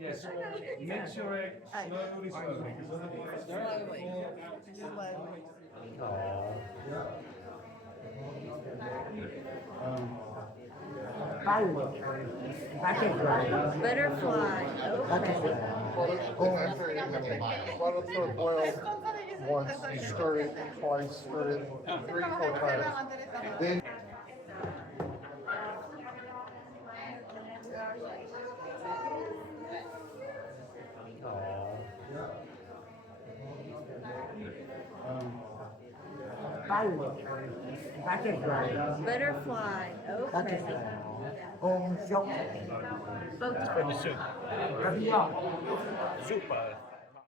Yes, mix your egg slowly, slowly. Butterfly. Okay. Let it sort of boil once, stir it twice, stir it three, four times. Then Butterfly. Okay. Con sông. Both. Super.